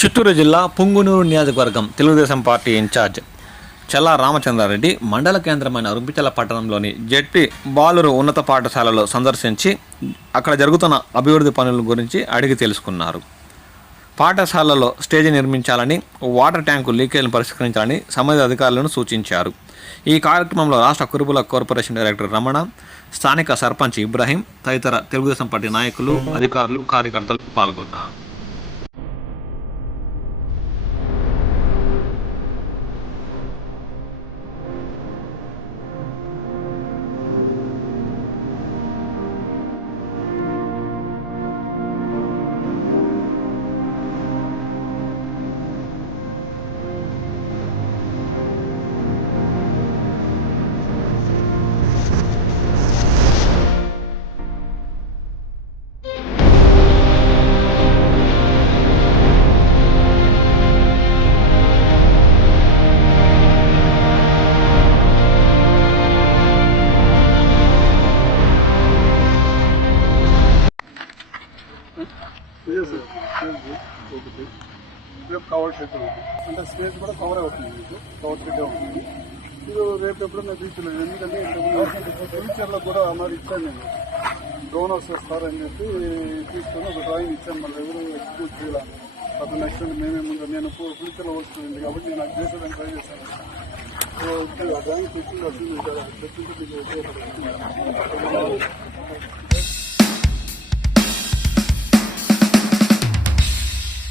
చిత్తూరు జిల్లా పుంగునూరు నియోజకవర్గం Telugu Desam party incharge చల్లా రామచంద్రారెడ్డి మండల కేంద్రమైన రుంపిచల పట్టణంలోని జెడ్పీ బాలురు ఉన్నత పాఠశాలలో సందర్శించి అక్కడ జరుగుతున్న అభివృద్ధి పనుల గురించి అడిగి తెలుసుకున్నారు. పాఠశాలలో స్టేజీ నిర్మించాలని, వాటర్ ట్యాంకు లీకేజ్ను పరిష్కరించాలని సంబంధిత అధికారులను సూచించారు. ఈ కార్యక్రమంలో రాష్ట్ర కురుబుల కార్పొరేషన్ డైరెక్టర్ రమణ, స్థానిక సర్పంచ్ ఇబ్రాహీం తదితర తెలుగుదేశం పార్టీ నాయకులు, అధికారులు, కార్యకర్తలు పాల్గొన్నారు. కవర్ షీట్ అంటే స్టేజ్ కూడా కవర్ అవుతుంది, మీకు కవర్ షీట్ అవుతుంది. ఇది రేపు ఎప్పుడన్నా బీచ్లో, ఎందుకంటే ఫ్యూచర్లో కూడా మరి ఇచ్చాను నేను డోనర్స్ వస్తారని చెప్పి తీసుకొని ఒక డ్రాయింగ్ ఇచ్చాను. మళ్ళీ ఎవరు ఎక్స్క్యూజ్ చేయాలి, అప్పుడు నెక్స్ట్ మేమే ముందు నేను ఫ్యూచర్లో వస్తుంది కాబట్టి నేను అది చేసేదాన్ని ట్రై చేశాను. సో డ్రాయింగ్ తెచ్చి వచ్చింది, తెచ్చింది మీకు ఉపయోగపడుతుంది.